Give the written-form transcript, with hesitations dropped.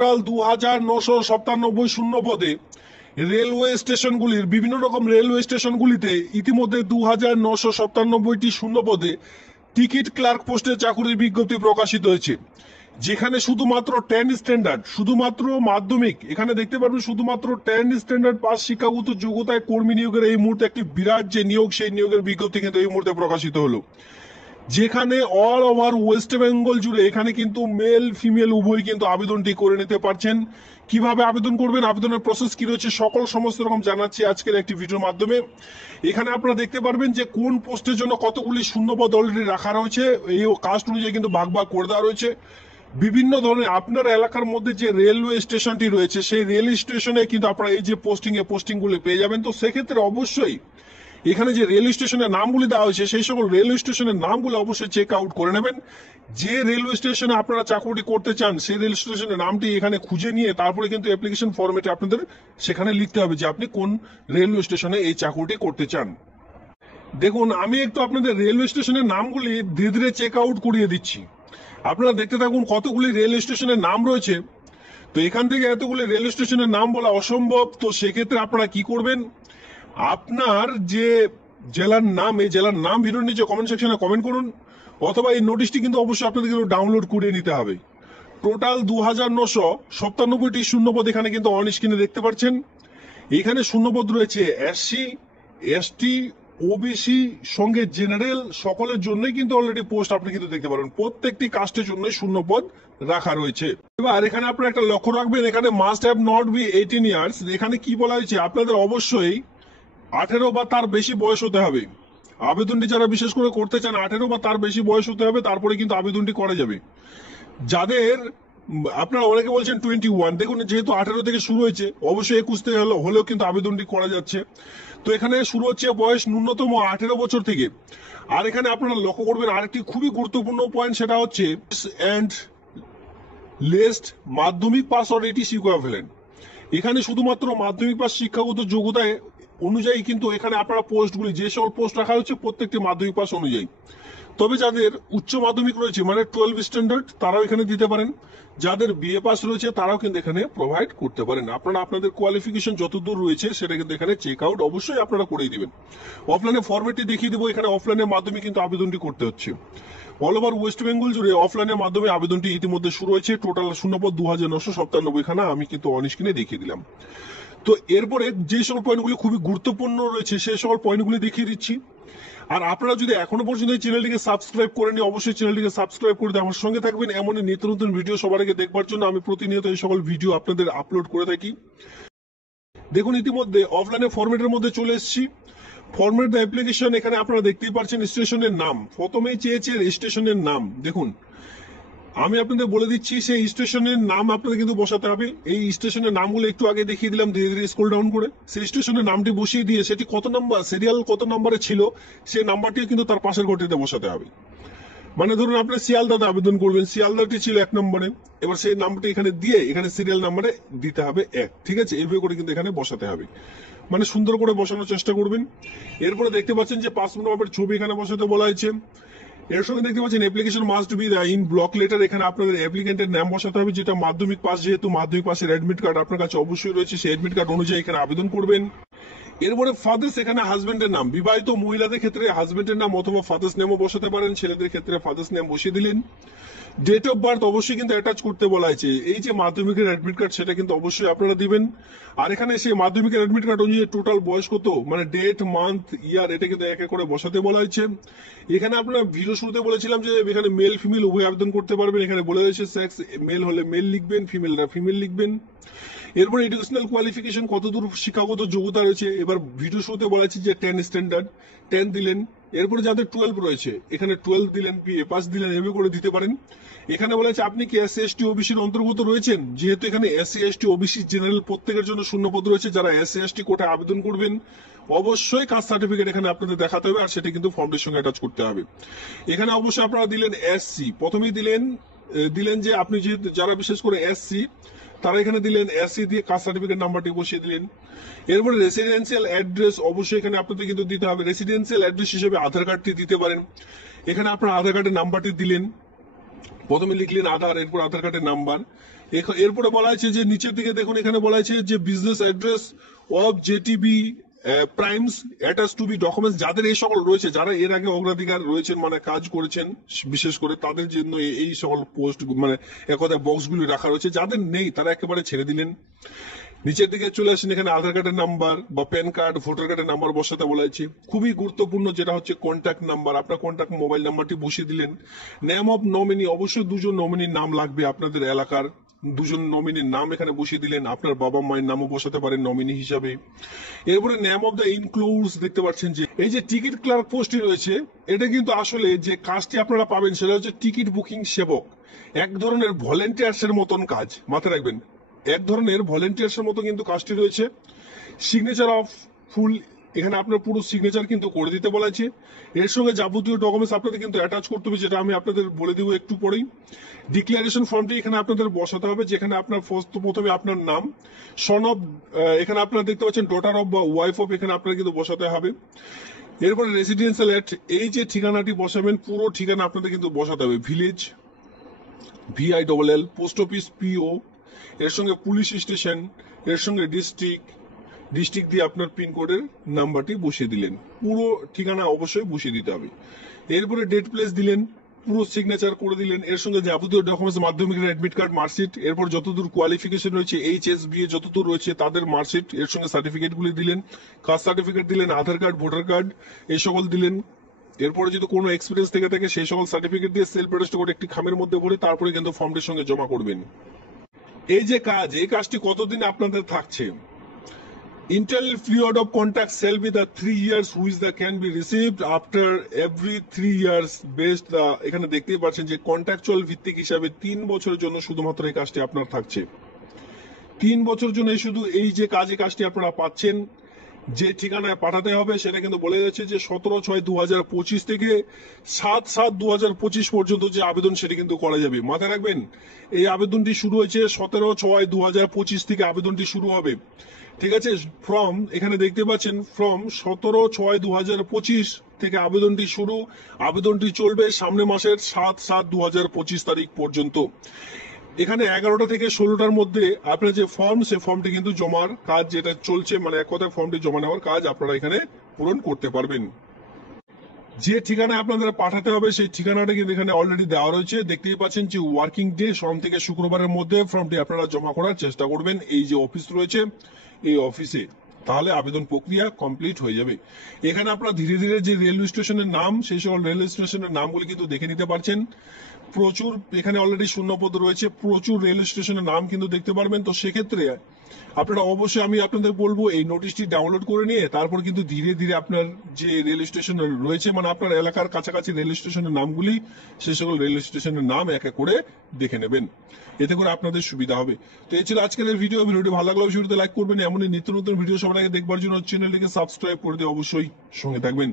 Total 2997 শূন্য পদে railway স্টেশনগুলির বিভিন্ন রকম রেলওয়ে স্টেশনগুলিতে ইতিমধ্যে 2997টি শূন্য পদে টিকিট ক্লার্ক পোস্টে চাকরির বিজ্ঞপ্তি প্রকাশিত হয়েছে, যেখানে শুধুমাত্র 10 স্ট্যান্ডার্ড, শুধুমাত্র মাধ্যমিক, এখানে দেখতে পারবেন শুধুমাত্র 10 স্ট্যান্ডার্ড পাস শিক্ষাগত যোগ্যতায় কর্মী নিয়োগের এই মুহূর্তে একটি বিরাট যে নিয়োগ, সেই নিয়োগের বিজ্ঞপ্তি কিন্তু এই মুহূর্তে প্রকাশিত হলো, যেখানে অল ওভার ওয়েস্ট বেঙ্গল জুড়ে এখানে কিন্তু মেল ফিমেল উভয় কিন্তু আবেদনটি করে নিতে পারছেন। কিভাবে আবেদন করবেন, আবেদনের প্রসেস কি রয়েছে, সমস্ত রকম জানাচ্ছি আজকের একটি ভিডিওর মাধ্যমে। এখানে আপনারা দেখতে পারবেন যে কোন পোস্টের জন্য কতগুলি শূন্যপদ অলরেডি রাখা রয়েছে, এই কাস্ট অনুযায়ী কিন্তু ভাগ ভাগ করে দেওয়া রয়েছে। বিভিন্ন ধরনের আপনার এলাকার মধ্যে যে রেলওয়ে স্টেশনটি রয়েছে, সেই রেল স্টেশনে কিন্তু আপনারা এই যে পোস্টিংগুলি পেয়ে যাবেন। তো সেক্ষেত্রে অবশ্যই এখানে যে রেল স্টেশনের নামগুলি দেওয়া হয়েছে, সেই সকল রেল স্টেশনের নামগুলো অবশ্যই চেক আউট করে নেবেন। যে রেলওয়ে স্টেশনে আপনারা চাকরিটি করতে চান, সেই রেল স্টেশনের নামটি এখানে খুঁজে নিয়ে তারপরে কিন্তু অ্যাপ্লিকেশন ফরম্যাটে আপনাদের সেখানে লিখতে হবে যে আপনি কোন রেলওয়ে স্টেশনে এই চাকরিটি করতে চান। দেখুন, আমি একটু আপনাদের রেলওয়ে স্টেশনের নামগুলি ধীরে ধীরে চেক আউট করিয়ে দিচ্ছি, আপনারা দেখতে থাকুন কতগুলি রেল স্টেশনের নাম রয়েছে। তো এখান থেকে এতগুলি রেল স্টেশনের নাম বলা অসম্ভব, তো সেক্ষেত্রে আপনারা কি করবেন, আপনার যে জেলার নাম, এই জেলার নাম ভিডিওর নিচে কমেন্ট সেকশনে কমেন্ট করুন, অথবা এই নোটিশটি কিন্তু অবশ্যই আপনাদের কিন্তু ডাউনলোড করে নিতে হবে। টোটাল 2997টি শূন্যপদ এখানে কিন্তু অন স্ক্রিনে দেখতে পাচ্ছেন। এখানে শূন্যপদ রয়েছে এসসি, এসটি, ওবিসি সঙ্গে জেনারেল, সকলের জন্যই কিন্তু অলরেডি পোস্ট আপনি কিন্তু দেখতে পারেন, প্রত্যেকটি কাস্টের জন্য শূন্যপদ রাখা রয়েছে। এবার এখানে আপনারা একটা লক্ষ্য রাখবেন, এখানে must have not be 18 years, এখানে কি বলা হয়েছে, আপনাদের অবশ্যই 18 বা তার বেশি বয়স হতে হবে। আবেদনটি যারা বিশেষ করে করতে চান 18 বা তার বেশি বয়স হতে হবে, তারপরে কিন্তু আবেদনটি করা যাবে। যাদের আপনারা অনেকে বলছেন 21, দেখুন যেহেতু 18 থেকে শুরু হয়েছে, অবশ্যই 21 থেকে হলেও কিন্তু আবেদনটি করা যাচ্ছে। তো এখানে শুরু হচ্ছে বয়স ন্যূনতম 18 বছর থেকে। আর এখানে আপনারা লক্ষ্য করবেন আরেকটি খুবই গুরুত্বপূর্ণ পয়েন্ট, সেটা হচ্ছে এন্ড লেস্ট মাধ্যমিক পাস অর এটি ইকুইভ্যালেন্ট। এখানে শুধুমাত্র মাধ্যমিক পাস শিক্ষাগত যোগ্যতায় অনুযায়ী কিন্তু এখানে আপনারা পোস্টগুলি, যে সকল পোস্ট রাখা হচ্ছে প্রত্যেকটি মাধ্যমিক পাস অনুযায়ী। তবে যাদের উচ্চ মাধ্যমিক রয়েছে মানে 12 স্ট্যান্ডার্ড, তারাও এখানে দিতে পারেন। যাদের বিএ পাস রয়েছে তারাও কিন্তু এখানে প্রোভাইড করতে পারেন। আপনারা আপনাদের কোয়ালিফিকেশন যতদূর রয়েছে সেটা কিন্তু এখানে চেক আউট অবশ্যই আপনারা করেই দিবেন। অফলাইনে ফরম্যাটটি দেখিয়ে দেবো, এখানে অফলাইনের মাধ্যমে কিন্তু আবেদনটি করতে হচ্ছে। অল ওভার ওয়েস্ট বেঙ্গল জুড়ে অফলাইনের মাধ্যমে আবেদনটি ইতিমধ্যে শুরু হয়েছে। টোটাল শূন্যপদ 2997 খানা আমি কিন্তু অন স্ক্রিনে দেখিয়ে দিলাম। তো এরপরে যে সকল পয়েন্টগুলি খুবই গুরুত্বপূর্ণ রয়েছে সেই সকল পয়েন্টগুলি দেখিয়ে দিচ্ছি। আর আপনারা যদি এখনো পর্যন্ত এই চ্যানেলটিকে সাবস্ক্রাইব করেনি, অবশ্যই চ্যানেলটিকে সাবস্ক্রাইব করে দিয়ে আমার সঙ্গে থাকবেন। এমন নিত্য নতুন ভিডিও সবার আগে দেখবার জন্য আমি প্রতিনিয়ত এই সকল ভিডিও আপনাদের আপলোড করে থাকি। দেখুন ইতিমধ্যে অফলাইনে ফরম্যাটের মধ্যে চলে এসেছি। ফরম্যাট দ্য অ্যাপ্লিকেশন, এখানে আপনারা দেখতেই পাচ্ছেন স্টেশনের নাম, প্রথমেই চেয়েছে স্টেশনের নাম। দেখুন আমি আপনাদের বলে দিচ্ছি, সেই স্টেশনের নাম আপনাদের কিন্তু বসাতে হবে। এই স্টেশনের নামগুলো একটু আগে দেখিয়ে দিলাম, ধীরে ধীরে স্ক্রল ডাউন করে সেই স্টেশনের নামটি বসিয়ে দিয়ে সেটি কত নাম্বার, সিরিয়াল কত নাম্বারে ছিল সেই নাম্বারটিও কিন্তু তার পাশের ঘরটিতে বসাতে হবে। মানে ধরুন আপনি শিয়ালদাতে আবেদন করবেন, শিয়ালদাটি ছিল 1 নম্বরে, এবার সেই নামটি এখানে দিয়ে এখানে সিরিয়াল নাম্বারে দিতে হবে 1, ঠিক আছে, এইভাবে করে কিন্তু এখানে বসাতে হবে, মানে সুন্দর করে বসানোর চেষ্টা করবেন। এরপরে দেখতে পাচ্ছেন যে পাসপোর্ট মাপের ছবি এখানে বসাতে বলা হয়েছে। এর সঙ্গে দেখতে পাচ্ছেন application must be in block letter, এখানে আপনাদের অ্যাপ্লিকেন্টের নাম বসাতে হবে, যেটা মাধ্যমিক পাস, যেহেতু মাধ্যমিক পাসের অ্যাডমিট কার্ড আপনার কাছে অবশ্যই রয়েছে, সেই অ্যাডমিট কার্ড অনুযায়ী এখানে আবেদন করবেন। এরপরে ফাদার্স, এখানে হাজবেন্ডের নাম, বিবাহিত মহিলাদের ক্ষেত্রে হাজবেন্ডের নাম অথবা ফাদার্স নেমও বসাতে পারেন, ছেলেদের ক্ষেত্রে ফাদার্স নেম বসিয়ে দিলেন। ডেট অফ বার্থ অবশ্যই কিন্তু অ্যাটাচ করতে বলা হয়েছে, এই যে মাধ্যমিকের অ্যাডমিট কার্ড সেটা কিন্তু অবশ্যই আপনারা দিবেন। আর এখানে সেই মাধ্যমিকের অ্যাডমিট কার্ড অনুযায়ী টোটাল বয়স কত, মানে ডেট, মান্থ, ইয়ার, এটা কিন্তু এক এক করে বসাতে বলা হয়েছে। এখানে আপনারা ভিডিও শুরুতে বলেছিলাম যে এখানে মেল ফিমেল উভয় আবেদন করতে পারবেন, এখানে বলে রয়েছে সেক্স, মেল হলে মেল লিখবেন, ফিমেলরা ফিমেল লিখবেন। এরপর এডুকেশনাল কোয়ালিফিকেশন কতদূর শিক্ষাগত যোগ্যতা রয়েছে, এবার ভিডিও শুরুতে বলা হয়েছে যে 10 স্ট্যান্ডার্ড, 10 দিলেন। এরপরে যাদের 12 রয়েছে এখানে 12 দিলেন, বিএ পাস দিলেন, এভাবে করে দিতে পারেন। এখানে বলা হয়েছে আপনি কি এসসি এসটি ওবিসির অন্তর্গত রয়েছেন, যেহেতু এখানে এসসি এসটি ওবিসি জেনারেল প্রত্যেকের জন্য শূন্যপদ রয়েছে, যারা এসসি এসটি কোটায় আবেদন করবেন অবশ্যই কাস্ট সার্টিফিকেট এখানে আপনাদের দেখাতে হবে, আর সেটা কিন্তু ফর্মের সঙ্গে অ্যাটাচ করতে হবে। এখানে অবশ্যই আপনারা দিলেন এসসি, প্রথমেই দিলেন যে আপনি যেহেতু যারা বিশেষ করে এসসি তারা এখানে দিলেন এসসি দিয়ে কাস্ট সার্টিফিকেট নাম্বারটি বসিয়ে দিলেন। এরপরে রেসিডেন্সিয়াল অ্যাড্রেস অবশ্যই এখানে আপনাদের কিন্তু দিতে হবে, রেসিডেন্সিয়াল অ্যাড্রেস হিসেবে আধার কার্ডটি দিতে পারেন, এখানে আপনার আধার কার্ডের নাম্বারটি দিলেন। প্রথমে লিখলেন আধার, এরপর আধার কার্ডের নাম্বার। এরপরে বলা আছে যে নিচের দিকে দেখুন, এখানে বলা আছে যে business address of JTB primes attach to be documents. যাদের এই সকল রয়েছে, যারা এর আগে অগ্রাধিকার রয়েছেন মানে কাজ করেছেন বিশেষ করে, তাদের জন্য এই সকল পোস্ট মানে এক কথায় বক্সগুলি রাখা রয়েছে। যাদের নেই তারা একেবারে ছেড়ে দিলেন। নিচের দিকে চলে আসেন, এখানে আধার কার্ডের নাম্বার বা প্যান কার্ড, ভোটার কার্ডের নাম্বার বসাতে বলা হয়েছে। খুবই গুরুত্বপূর্ণ যেটা হচ্ছে কন্ট্যাক্ট নাম্বার, আপনার কন্ট্যাক্ট মোবাইল নাম্বারটি বসিয়ে দিলেন। নেম অফ নমিনি, অবশ্যই দুজন নমিনির নাম লাগবে আপনাদের এলাকার, দুজন নমিনির নাম এখানে বসিয়ে দিলেন। আপনার বাবা মায়ের নামও বসাতে পারেন নমিনি হিসাবে। এরপরে নেম অফ দ্য ইনক্লুডস, দেখতে পাচ্ছেন যে এই যে টিকিট ক্লার্ক পোস্টটি রয়েছে, এটা কিন্তু আসলে যে কাজটি আপনারা পাবেন সেটা হচ্ছে টিকিট বুকিং সেবক, এক ধরনের ভলেন্টিয়ার্স এর মতন কাজ, মাথায় রাখবেন। এক ধরনের ভলেন্টিয়ার্স এর মতো কিন্তু কাজটি রয়েছে। সিগনেচার অফ ফুল, এখানে আপনার পুরো সিগনেচার কিন্তু করে দিতে বলা আছে। এর সঙ্গে যাবতীয় ডকুমেন্টস আপনাদের কিন্তু অ্যাটাচ করতে হবে, যেটা আমি আপনাদের বলে দিব একটু পরেই। ডিক্লারেশন ফর্মটি এখানে আপনাদের বসাতে হবে, যেখানে আপনার প্রথমে আপনার নাম, সন অফ, এখানে আপনারা দেখতে পাচ্ছেন ডটার অফ বা ওয়াইফ অফ, এখানে আপনার কিন্তু বসাতে হবে। এরপরে রেসিডেন্সিয়াল অ্যাট, এই যে ঠিকানাটি বসাবেন পুরো ঠিকানা আপনাদের কিন্তু বসাতে হবে। Village VILL, post office PO, এর সঙ্গে পুলিশ স্টেশন, এর সঙ্গে ডিস্ট্রিক্ট দিয়ে আপনার পিনকোডের নাম্বারটি বসিয়ে দিলেন। পুরো ঠিকানা অবশ্যই বসিয়ে দিতে হবে। এরপরে ডেট প্লেস দিলেন, পুরো সিগনেচার করে দিলেন। এর সঙ্গে যাবতীয় ডকুমেন্টস, মাধ্যমিকের অ্যাডমিট কার্ড, মার্কশিট, এরপর যতদূর কোয়ালিফিকেশন রয়েছে HSBA যতদূর রয়েছে তাদের মার্কশিট, এর সঙ্গে সার্টিফিকেটগুলি দিলেন, কাস্ট সার্টিফিকেট দিলেন, আধার কার্ড, ভোটার কার্ড, এই সকল দিলেন। এরপরে যদি কোনো এক্সপিরিয়েন্স থেকে থাকে সেই সকল সার্টিফিকেট দিয়ে সেলফ অ্যাটেস্ট করে একটি খামের মধ্যে ভরে তারপরে কিন্তু ফর্মটির সঙ্গে জমা করবেন। এই যে কাজ, এই কাজটি কতদিন আপনাদের থাকছে? Internal period of contract shall be the 3 years which the can be received after every 3 years based the, এখানে দেখতেই পাচ্ছেন যে কন্ট্রাকচুয়াল ভিত্তিক হিসাবে 3 বছরের জন্য শুধুমাত্র এই কাজটি আপনার থাকছে। 3 বছরের জন্য শুধু এই যে কাজটি আপনারা পাচ্ছেন। যে ঠিকানায় পাঠাতে হবে সেটা কিন্তু বলে যাচ্ছে যে 17/6/2025 থেকে 7/7/2025 পর্যন্ত যে আবেদন সেটি কিন্তু করা যাবে। মাথায় রাখবেন, এই আবেদনটি শুরু হয়েছে 17/6/2025 থেকে আবেদনটি শুরু হবে। ঠিক আছে, ফ্রম, এখানে দেখতে পাচ্ছেন ফ্রম 17/6/2025 থেকে আবেদনটি শুরু। আবেদনটি চলবে সামনে মাসের 7/7/2025 তারিখ পর্যন্ত। এখানে 11টা থেকে 16টার মধ্যে আপনার যে ফর্ম, সে ফর্মটি কিন্তু জমার কাজ যেটা চলছে, মানে এক কথায় ফর্মটি জমা নেওয়ার কাজ আপনারা এখানে পূরণ করতে পারবেন। যে ঠিকানায় আপনাদের পাঠাতে হবে সেই ঠিকানাটা কিন্তু এখানে অলরেডি দেওয়া রয়েছে। দেখতেই পাচ্ছেন যে ওয়ার্কিং ডে, সোম থেকে শুক্রবারের মধ্যে ফর্মটি আপনারা জমা করার চেষ্টা করবেন এই যে অফিস রয়েছে এই অফিসে, তাহলে আবেদন প্রক্রিয়া কমপ্লিট হয়ে যাবে। এখানে আপনারা ধীরে ধীরে যে রেলওয়ে স্টেশনের নাম, সেই সকল রেলওয়ে স্টেশনের নামগুলি কিন্তু দেখে নিতে পারছেন। প্রচুর এখানে অলরেডি শূন্যপদ রয়েছে, প্রচুর রেলওয়ে স্টেশনের নাম কিন্তু দেখতে পারবেন। তো সেক্ষেত্রে আপনারা অবশ্যই, আমি আপনাদের বলবো এই নোটিশটি ডাউনলোড করে নিয়ে তারপর কিন্তু ধীরে ধীরে আপনার যে রেল স্টেশন রয়েছে, মানে আপনার এলাকার কাছাকাছি রেল স্টেশনের নামগুলি, সেই সকল রেল স্টেশনের নাম এক এক করে দেখে নেবেন। এতে করে আপনাদের সুবিধা হবে। তো এই ছিল আজকের এই ভিডিওটি ভালো লাগলে ভিডিওতে লাইক করবেন। এমনই নিত্য নতুন ভিডিও সবার আগে দেখবার জন্য চ্যানেলটিকে সাবস্ক্রাইব করে দিয়ে অবশ্যই সঙ্গে থাকবেন।